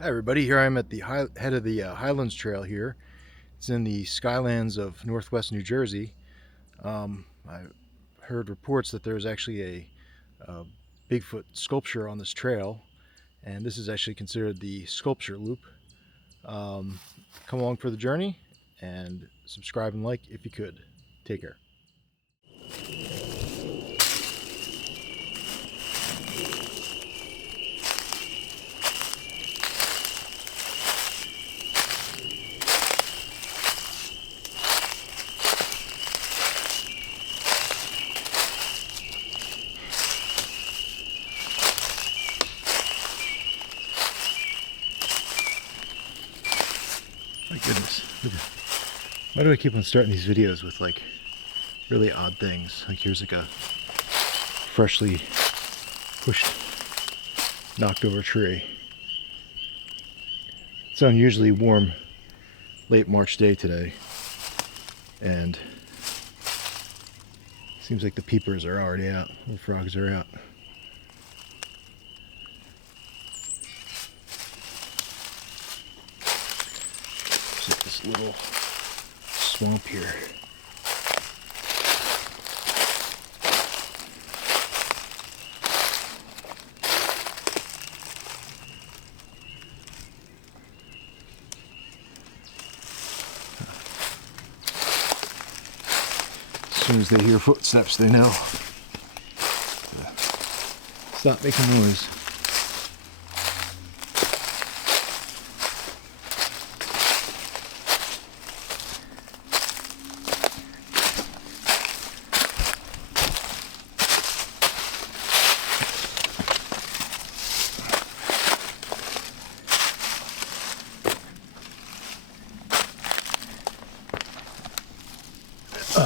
Hi everybody, here I am at the head of the Highlands Trail here. It's in the Skylands of northwest New Jersey. I heard reports that there's actually a Bigfoot sculpture on this trail, and this is actually considered the sculpture loop. Come along for the journey and subscribe and like if you could. Take care. My goodness. Why do I keep on starting these videos with like really odd things? Like here's like a freshly pushed, knocked over tree. It's an unusually warm late March day today, and seems like the peepers are already out. The frogs are out. There's like this little swamp here. As soon as they hear footsteps, they know. Stop making noise.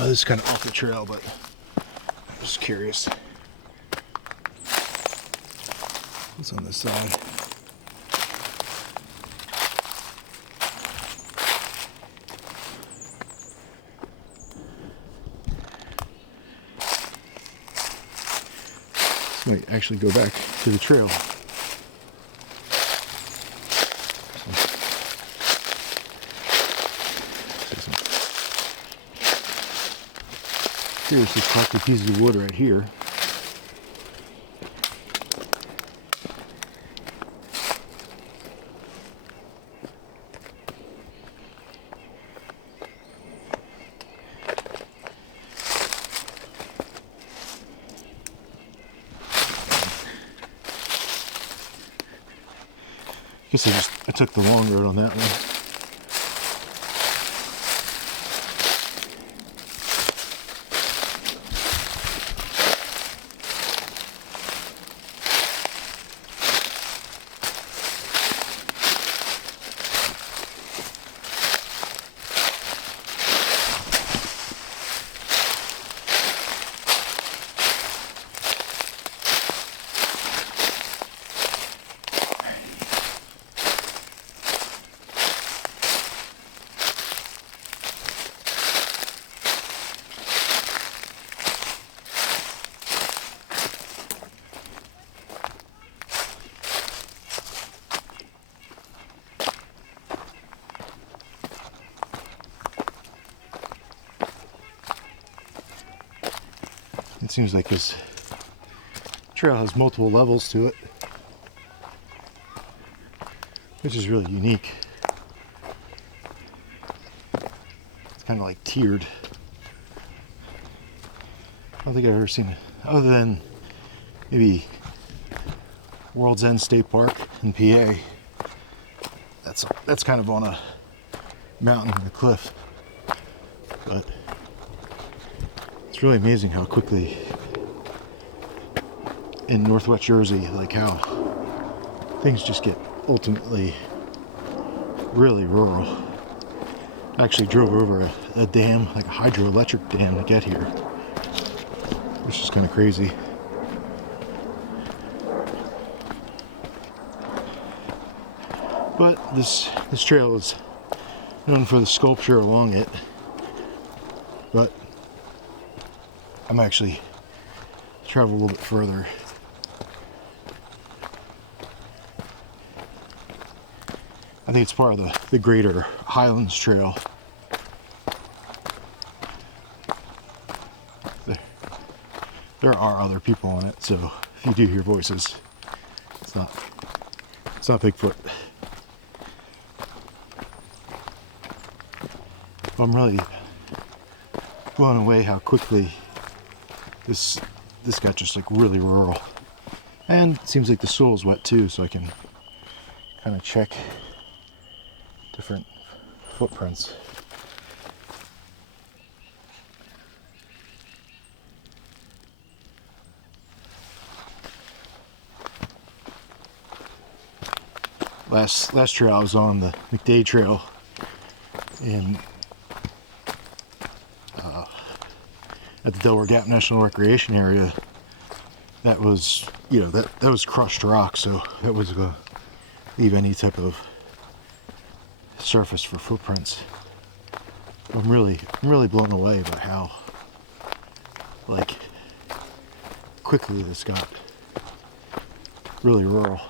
This is kind of off the trail, but I'm just curious. What's on this side? This might actually go back to the trail. Seriously collected pieces of wood right here. Guess I took the long road on that one. It seems like this trail has multiple levels to it, which is really unique. It's kind of like tiered. I don't think I've ever seen it, other than maybe World's End State Park in PA. That's kind of on a mountain and a cliff, but it's really amazing how quickly in northwest Jersey, like how things just get ultimately really rural. I actually drove over a dam, like a hydroelectric dam, to get here, which is kind of crazy. But this trail is known for the sculpture along it, but I'm actually travel a little bit further. I think it's part of the greater Highlands Trail. There are other people on it, so if you do hear voices, it's not Bigfoot. I'm really blown away how quickly this got just like really rural. And it seems like the soil's wet too, so I can kind of check different footprints. Last trail I was on, the McDade Trail in at the Delaware Gap National Recreation Area. That was, that was crushed rock, so that was gonna leave any type of surface for footprints. I'm really blown away by how like quickly this got really rural.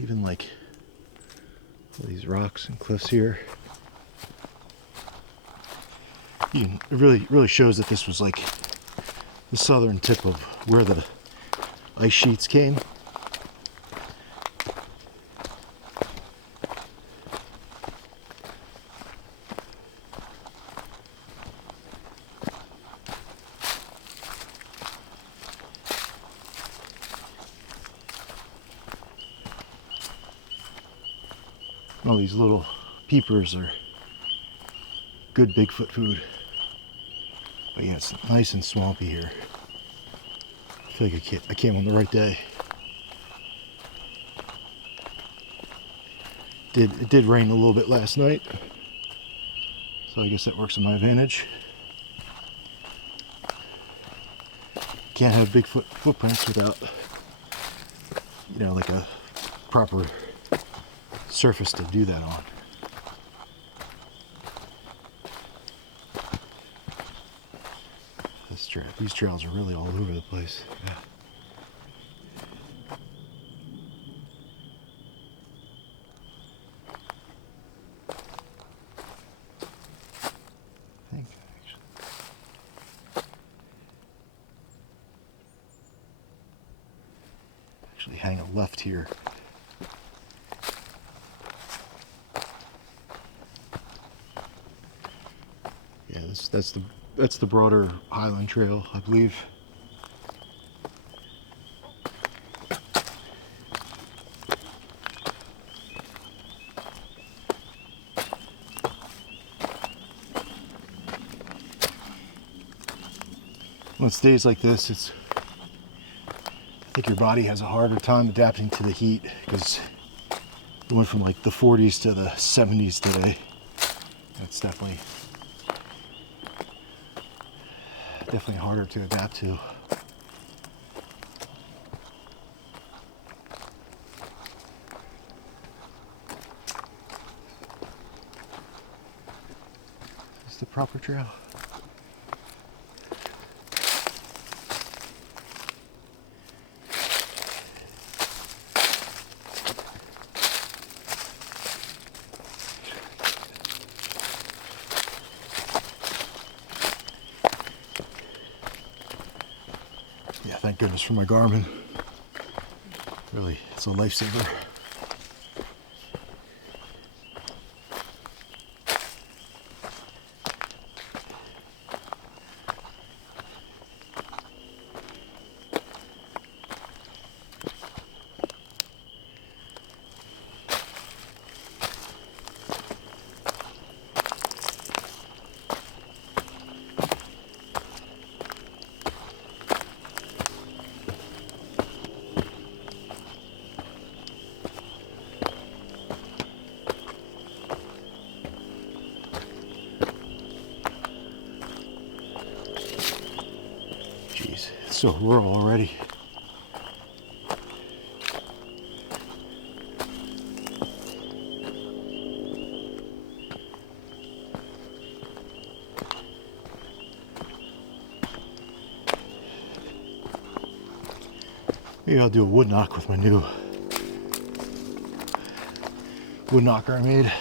Even like all these rocks and cliffs here. It really shows that this was like the southern tip of where the ice sheets came. All these little peepers are good Bigfoot food. But yeah, it's nice and swampy here. I feel like I came on the right day. It did rain a little bit last night, so I guess that works in my advantage. Can't have Bigfoot footprints without, like a proper surface to do that on. These trails are really all over the place. Yeah. Actually hang a left here. Yeah, that's the broader Highland Trail, I believe. On days like this, I think your body has a harder time adapting to the heat, because it went from like the 40s to the 70s today. That's definitely harder to adapt to. Is this the proper trail? Yeah, thank goodness for my Garmin. Really, it's a lifesaver. Jeez, it's so rural already. Maybe I'll do a wood knock with my new wood knocker I made.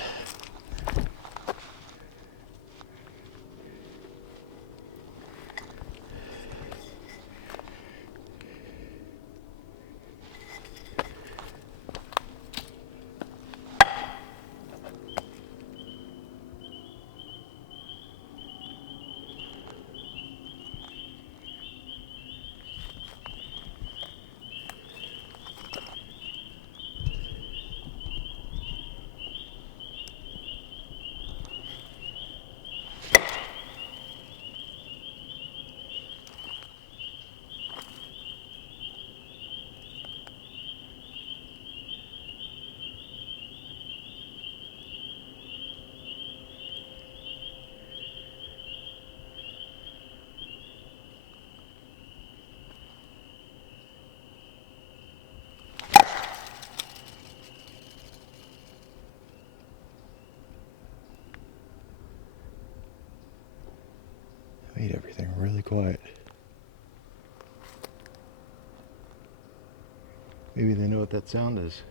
Made everything really quiet. Maybe they know what that sound is.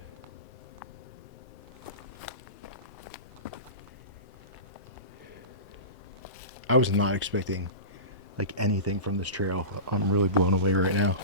I was not expecting like anything from this trail. I'm really blown away right now.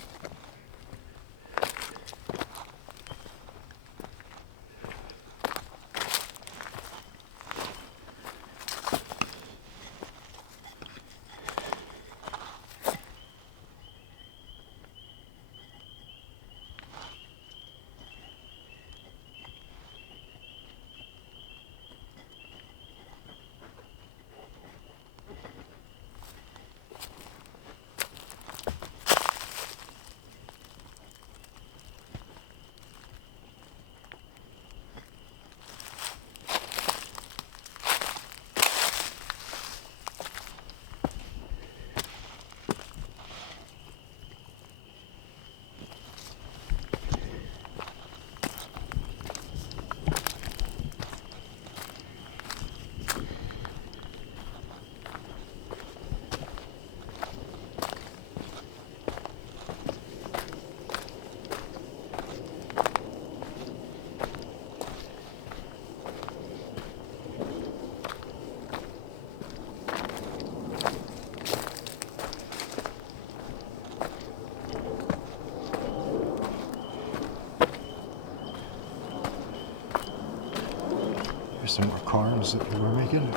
Here's some more carms that people are making.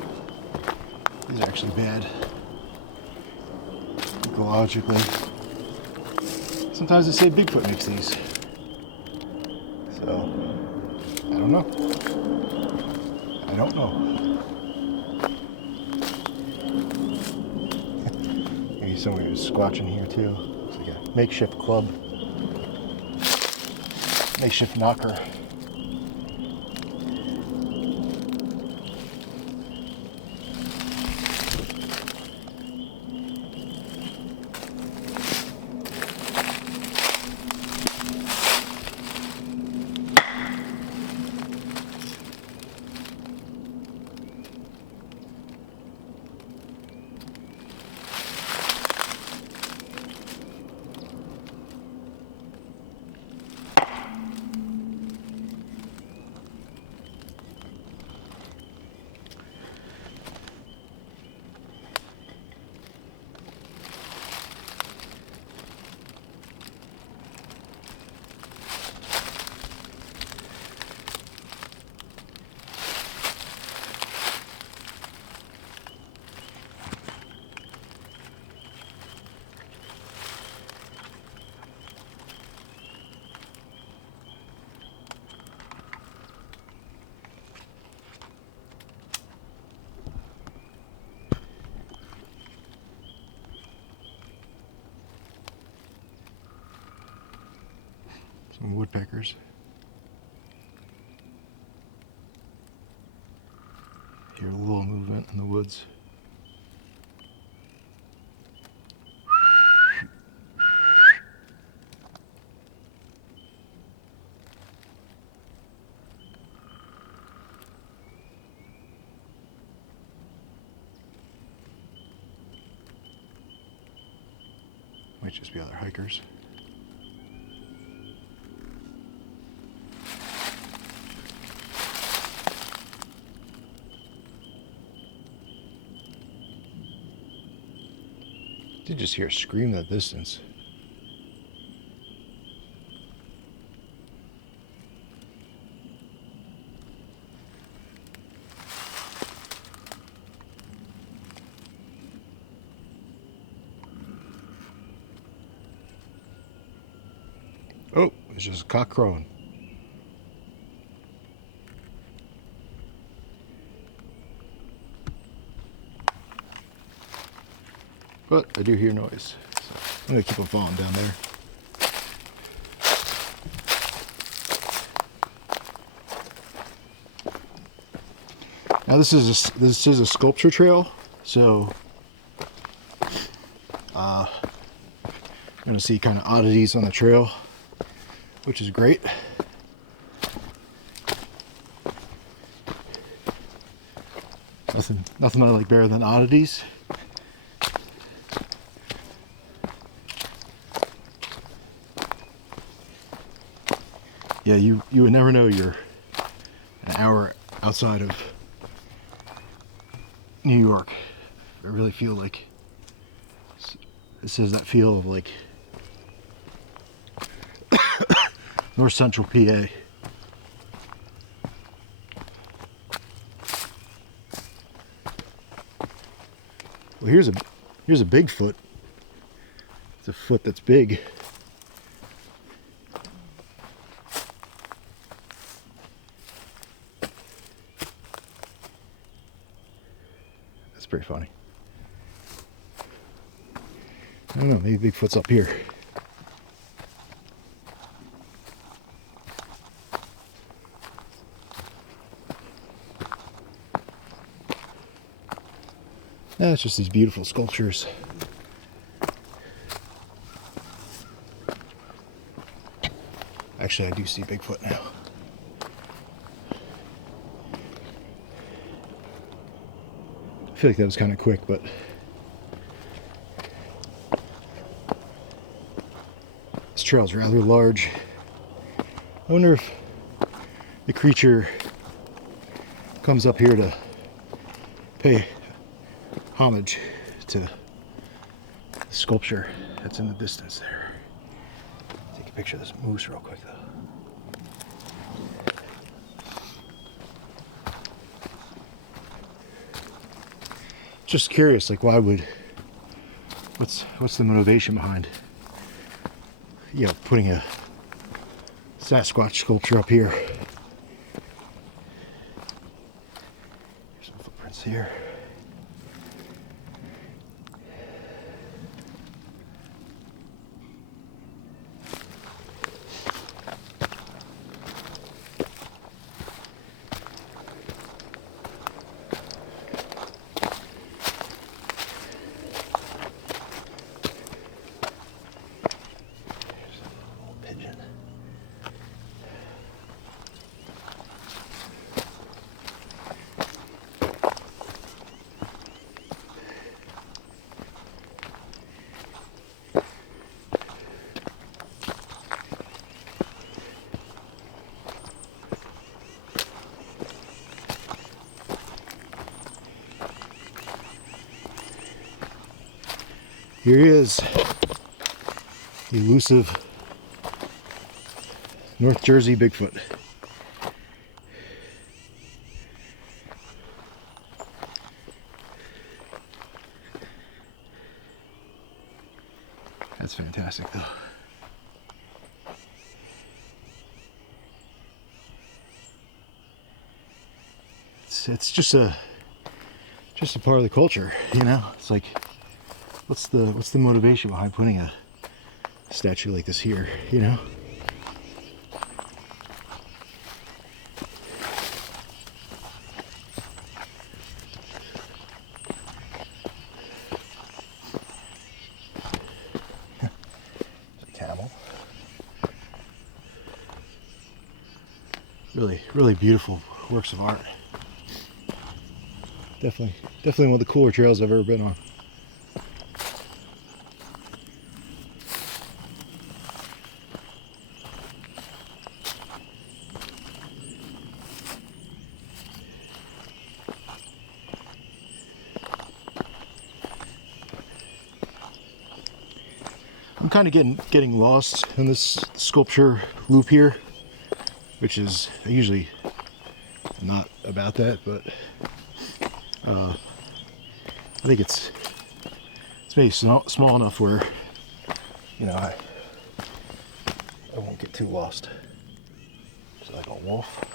These are actually bad ecologically. Sometimes they say Bigfoot makes these. So, I don't know. I don't know. Maybe somebody was squatching here too. It's like a makeshift club. Makeshift knocker. Some woodpeckers. Hear a little movement in the woods. Might just be other hikers. could just hear a scream in the distance. Oh, it's just a cock crowing. But I do hear noise, so I'm gonna keep on following down there. Now this is a sculpture trail, so I'm gonna see kind of oddities on the trail, which is great. Nothing I like better than oddities. Yeah, you would never know you're an hour outside of New York. I really feel like this has that feel of like North Central PA. Well, here's a Bigfoot. It's a foot that's big. That's pretty funny. I don't know, maybe Bigfoot's up here. It's just these beautiful sculptures. Actually, I do see Bigfoot now. I feel like that was kind of quick, but this trail's rather large. I wonder if the creature comes up here to pay homage to the sculpture that's in the distance there. Take a picture of this moose real quick though. Just curious, like what's the motivation behind, you know, putting a Sasquatch sculpture up here. There's some footprints here. Here he is, the elusive North Jersey Bigfoot. That's fantastic though. It's just a part of the culture, you know? It's like, what's the motivation behind putting a statue like this here, you know? Camel. Really beautiful works of art. Definitely one of the cooler trails I've ever been on. kind of getting lost in this sculpture loop here, which is usually not about that, but I think it's maybe small enough where, you know, I won't get too lost. It's like a wolf.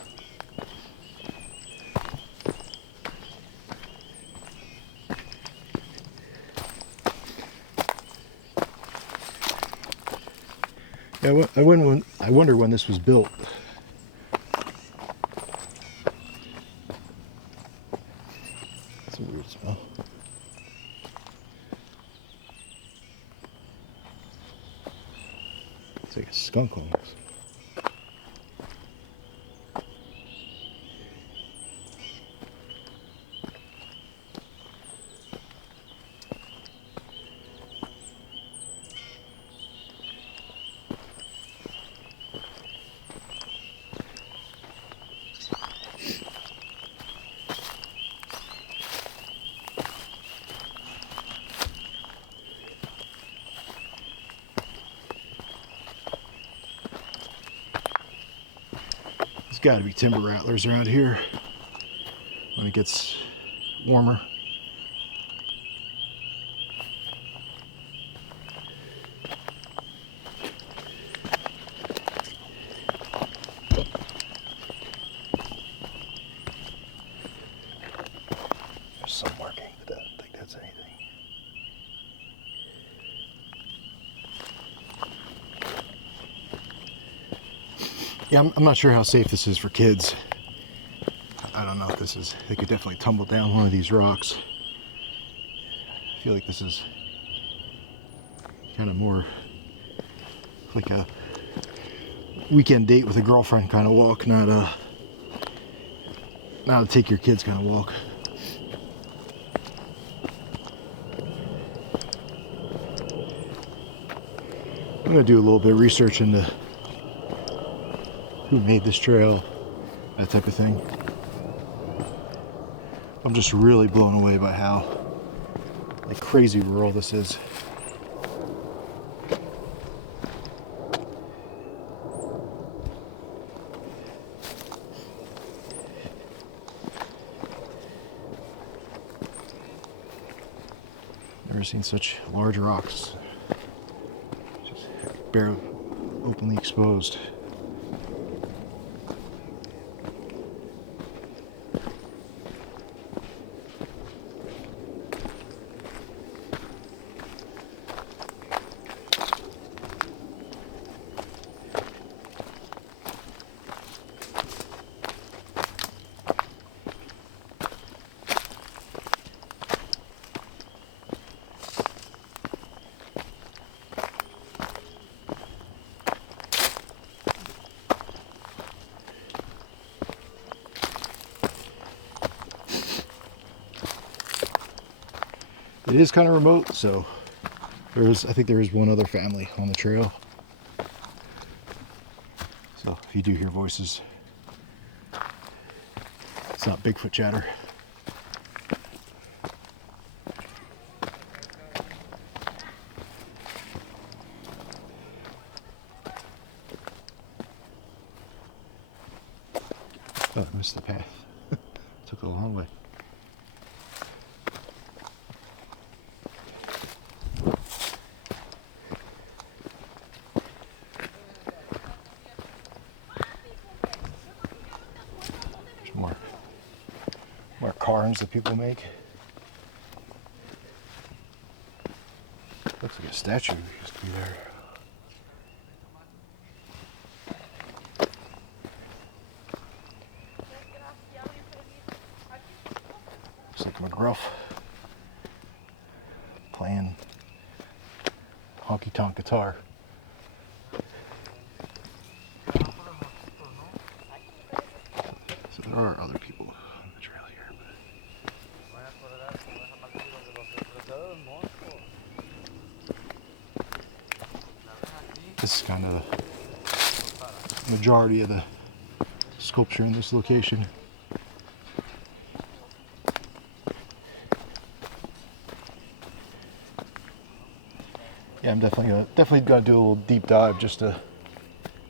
Yeah, I wonder when this was built. That's a weird smell. It's like a skunk almost. There's got to be timber rattlers around here when it gets warmer. There's some marking, but I don't think that's anything. Yeah, I'm not sure how safe this is for kids. I don't know if this is, they could definitely tumble down one of these rocks. I feel like this is kind of more like a weekend date with a girlfriend kind of walk, not a take your kids kind of walk. I'm gonna do a little bit of research into who made this trail, that type of thing. I'm just really blown away by how like crazy rural this is. Never seen such large rocks, just barely openly exposed. It is kind of remote, so I think there is one other family on the trail. So if you do hear voices, it's not Bigfoot chatter. Oh, I missed the path. Took the long way. More cairns that people make. Looks like a statue used to be there. Looks like McGruff playing honky-tonk guitar. So there are other people on the trail here. This is kind of the majority of the sculpture in this location. Yeah, I'm definitely gonna do a little deep dive just to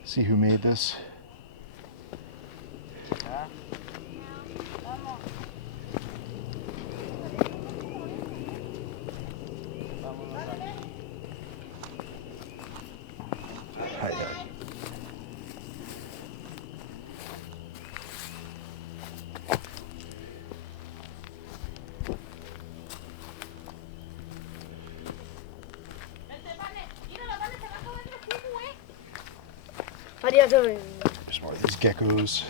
see who made this. Hi, hi. There's more of these geckos.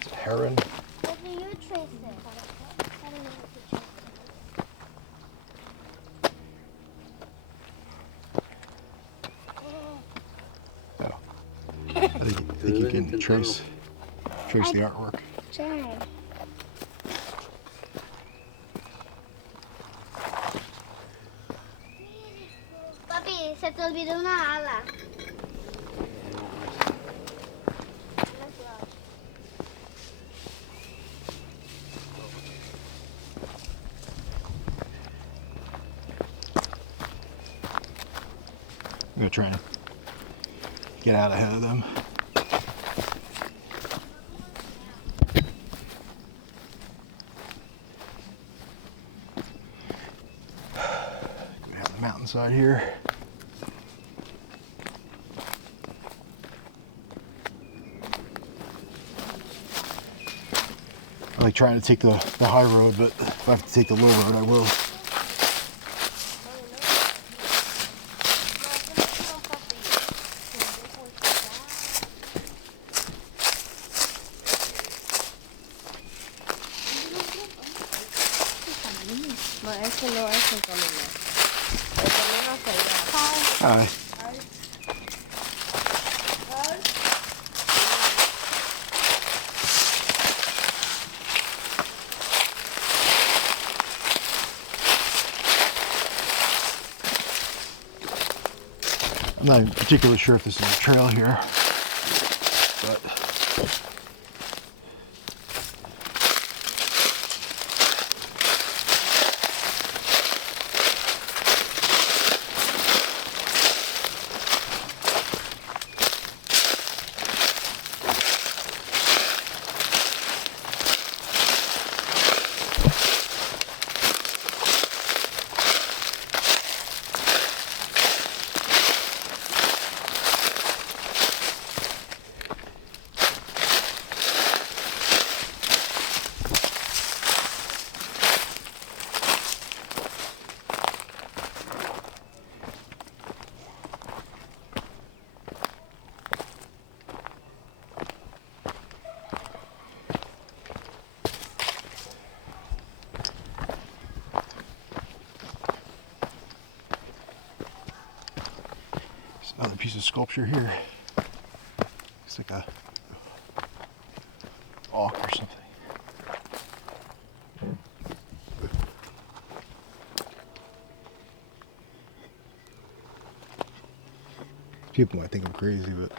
It's a heron. What do you trace it? I don't know what to trace Oh. I think you can trace the artwork. Try. Papi, se te olvidó una ala. I'm gonna try and get out ahead of them. Go down the mountainside here. I like trying to take the high road, but if I have to take the low road, I will. No, ese no es el camino. El camino hacia allá. Hi. I'm not particularly sure if this is a trail here, but another piece of sculpture here. It's like a auk or something. People might think I'm crazy, but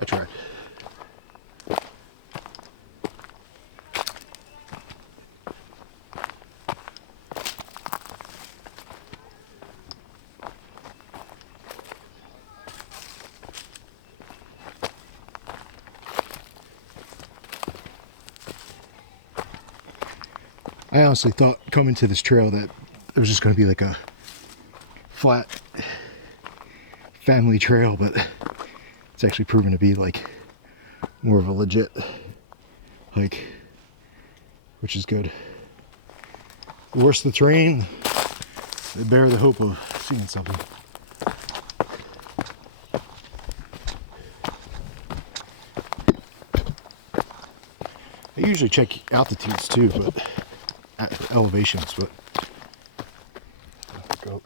I tried. I honestly thought coming to this trail that it was just going to be like a flat family trail, but it's actually proven to be like more of a legit hike, which is good. The worse the terrain, the better the hope of seeing something. I usually check altitudes too, but elevations, but goat.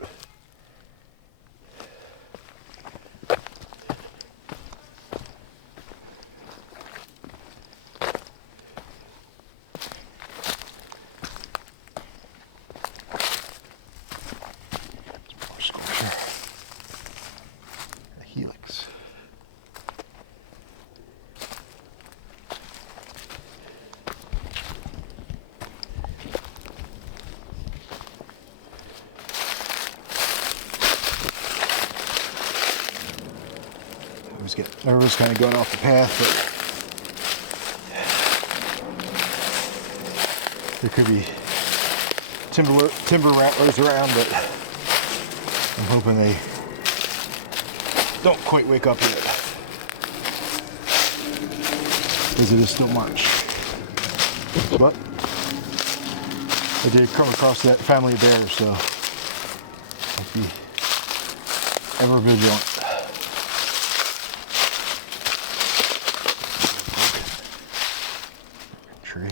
everyone's kind of going off the path, but there could be timber rattlers around, but I'm hoping they don't quite wake up yet, because it is still March. But I did come across that family of bears, so I'll be ever vigilant. Tree.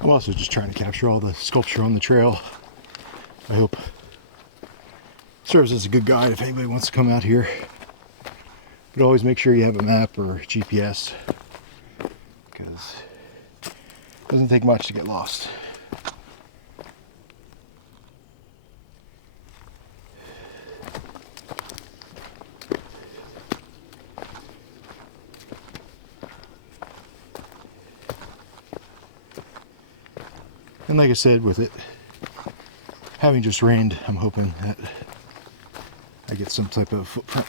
I'm also just trying to capture all the sculpture on the trail. I hope it serves as a good guide if anybody wants to come out here. But always make sure you have a map or GPS, because it doesn't take much to get lost. And like I said, with it having just rained, I'm hoping that I get some type of footprint.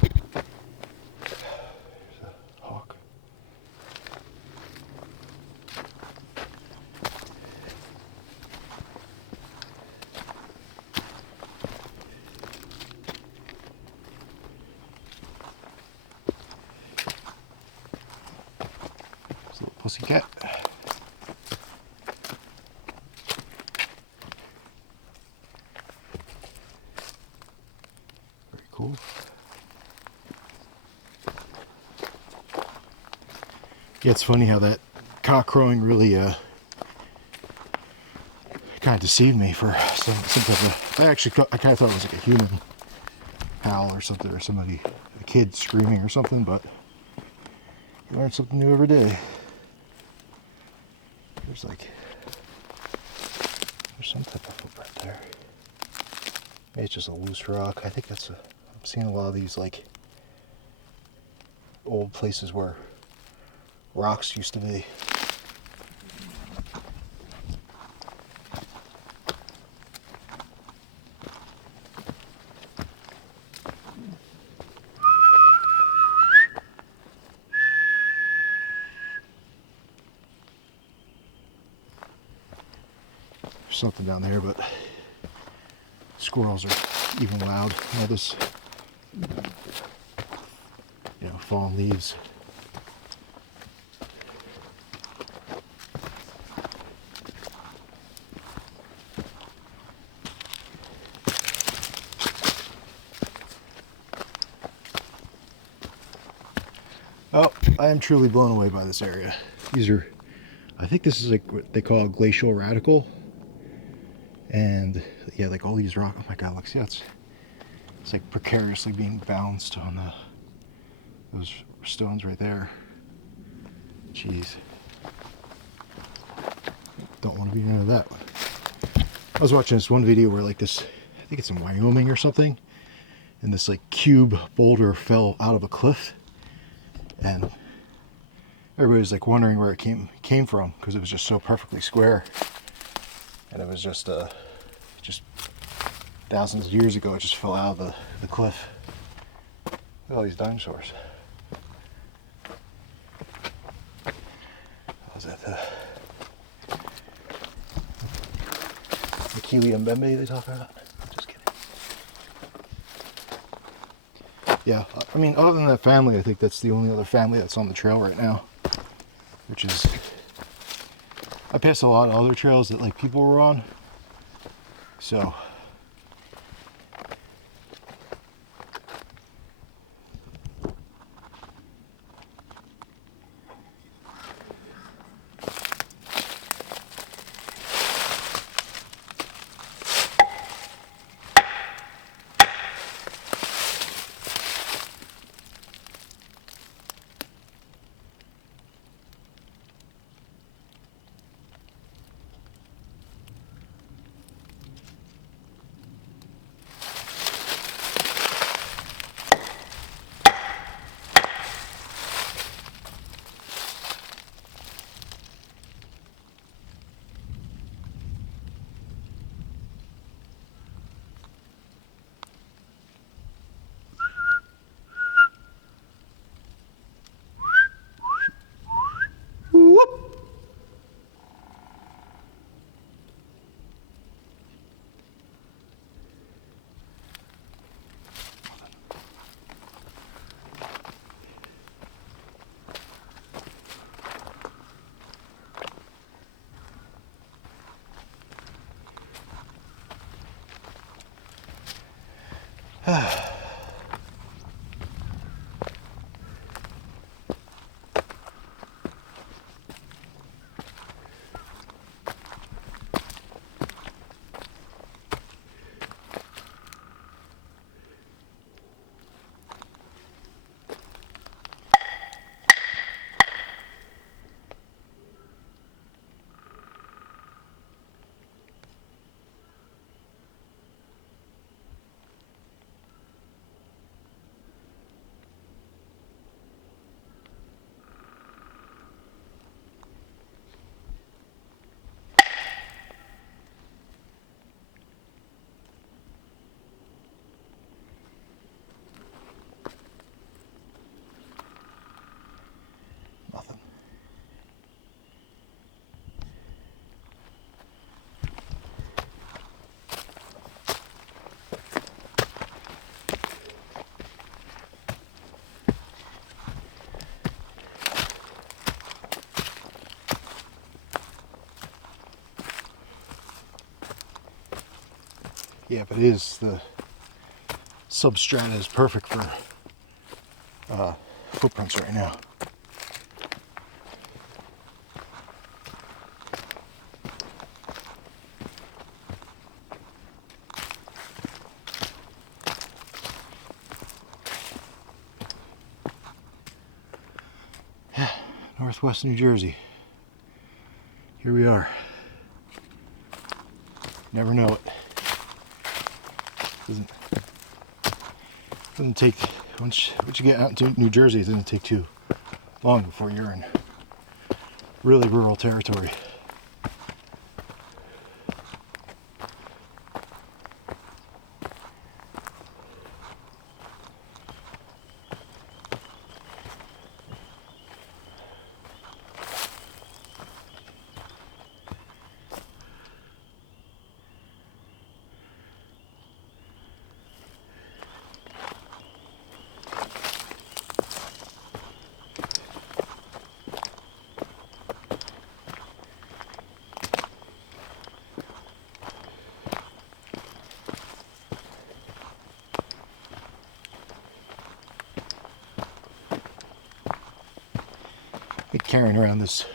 There's a hawk. There's a little pussycat. Very cool. Yeah, it's funny how that cock crowing really kind of deceived me for some type of. I kind of thought it was like a human howl or something, or somebody, a kid screaming or something. But you learn something new every day. There's some type of footprint there. Maybe it's just a loose rock. I think I'm seeing a lot of these like old places where rocks used to be. There's something down there, but squirrels are even loud. All this, fallen leaves. Oh, I am truly blown away by this area. I think this is like what they call a glacial radical. And yeah, like all these rocks, oh my god, look, see, it's like precariously being bounced on those stones right there. Jeez. Don't want to be near that one. I was watching this one video where like this, I think it's in Wyoming or something, and this like cube boulder fell out of a cliff, and everybody was like wondering where it came from, because it was just so perfectly square. And it was just thousands of years ago, it just fell out of the cliff. Look at all these dinosaurs. Was that the Kili Mbembe they talk about? Just kidding. Yeah, I mean, other than that family, I think that's the only other family that's on the trail right now. Which is, I passed a lot of other trails that like people were on. So Nothing. Yeah, but the substrata is perfect for footprints right now. Northwest New Jersey. Here we are. Never know it. Doesn't take, once you get out into New Jersey, it doesn't take too long before you're in really rural territory. Carrying around this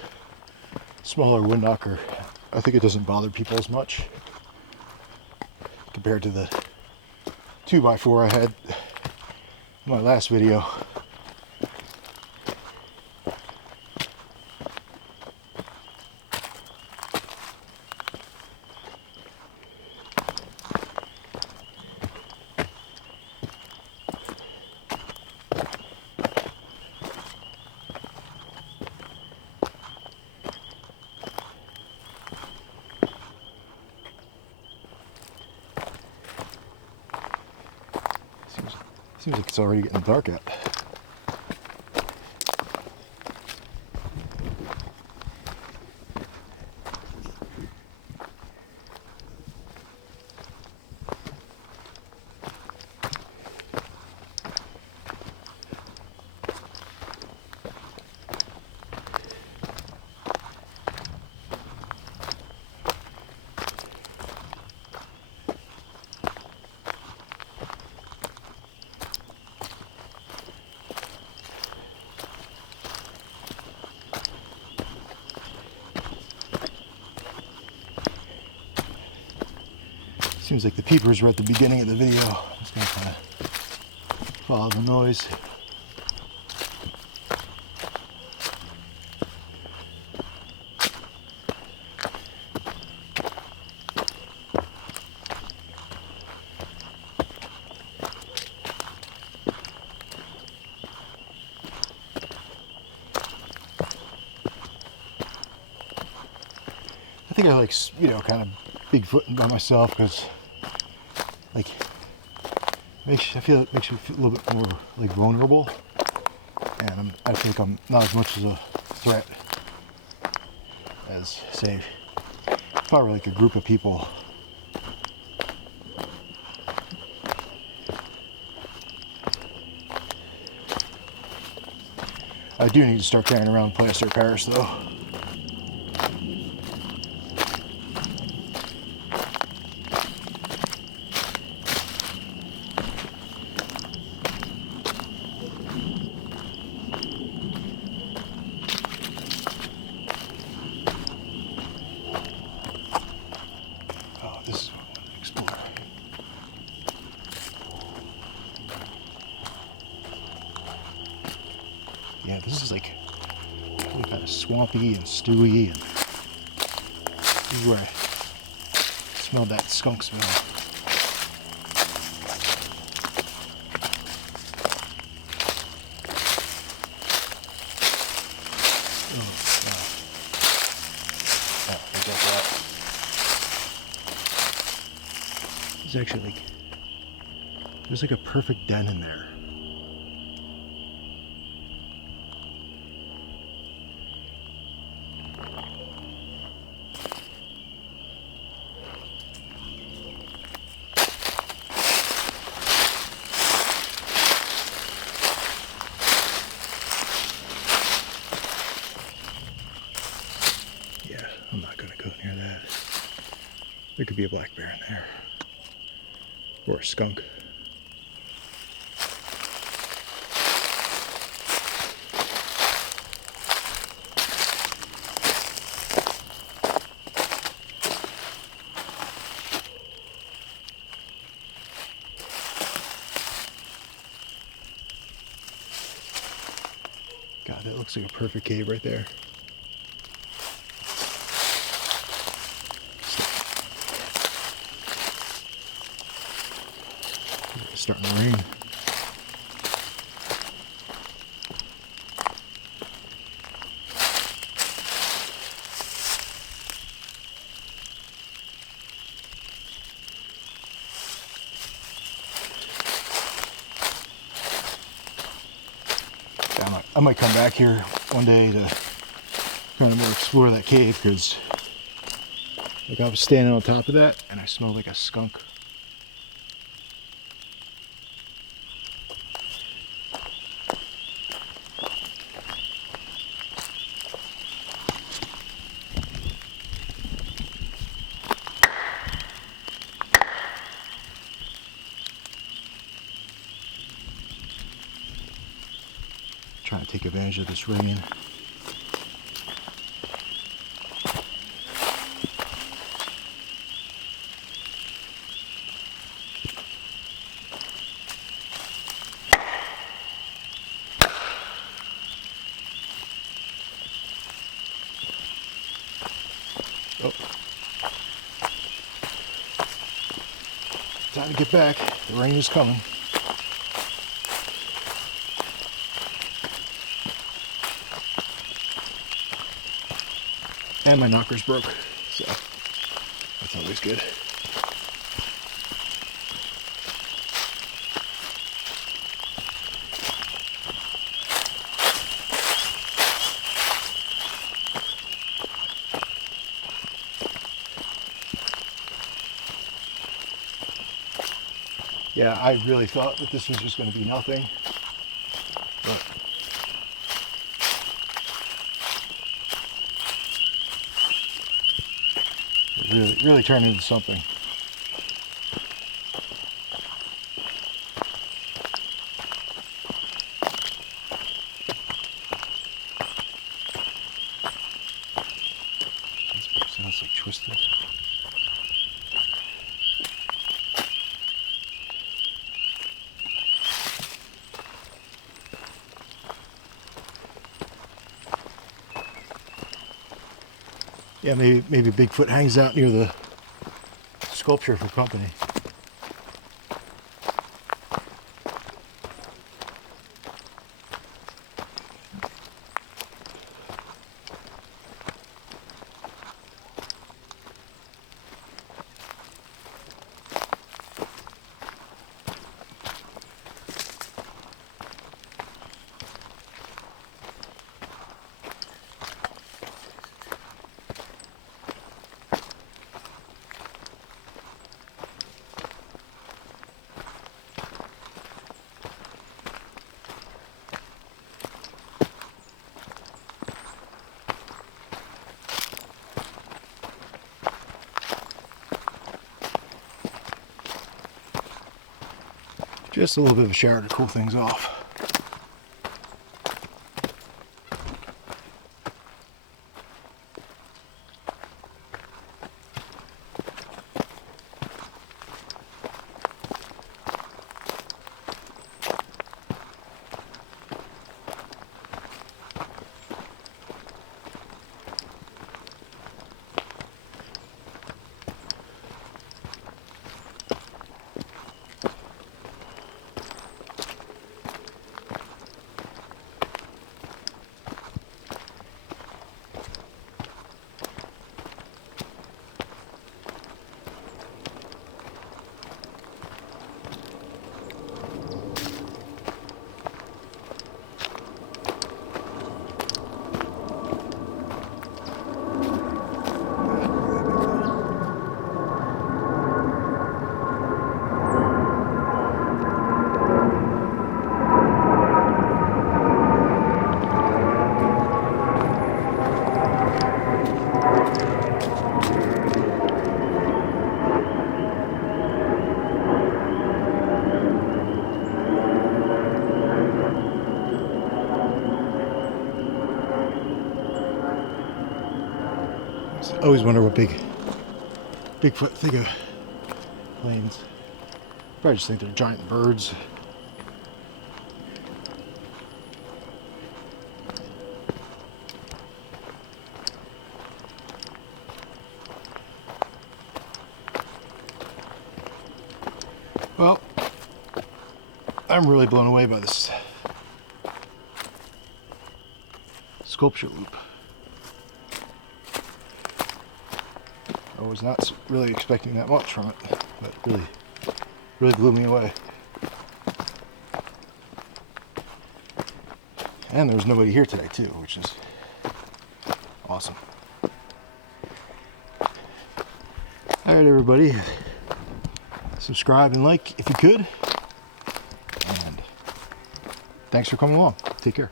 smaller wood knocker, I think it doesn't bother people as much compared to the 2x4 I had in my last video. Seems like it's already getting dark out. Seems like the peepers were at the beginning of the video. I'm just gonna kind of follow the noise. I think I like, kind of Bigfooting by myself because, like, I feel it makes me feel a little bit more like vulnerable, and I feel like I'm not as much of a threat as, say, if I were like a group of people. I do need to start carrying around plaster of Paris though. Yeah, this is like really kind of swampy and stewy, and this is where I smelled that skunk smell. It's actually like, there's like a perfect den in there. Yeah, I'm not gonna go near that. There could be a black bear in there. Or a skunk. God, that looks like a perfect cave right there. It's starting to rain. I might come back here one day to kind of more explore that cave, because like I was standing on top of that and I smelled like a skunk. Trying to take advantage of this rain. Oh. Time to get back. The rain is coming. And my knocker's broke, so that's always good. Yeah, I really thought that this was just going to be nothing, but it really turned into something. Sounds like twisted. Yeah, maybe Bigfoot hangs out near the sculpture for company. Just a little bit of a shower to cool things off. I always wonder what Bigfoot think of planes. Probably just think they're giant birds. Well, I'm really blown away by this sculpture loop. I was not really expecting that much from it, but really blew me away. And there was nobody here today too, which is awesome. Alright everybody, subscribe and like if you could, and thanks for coming along. Take care.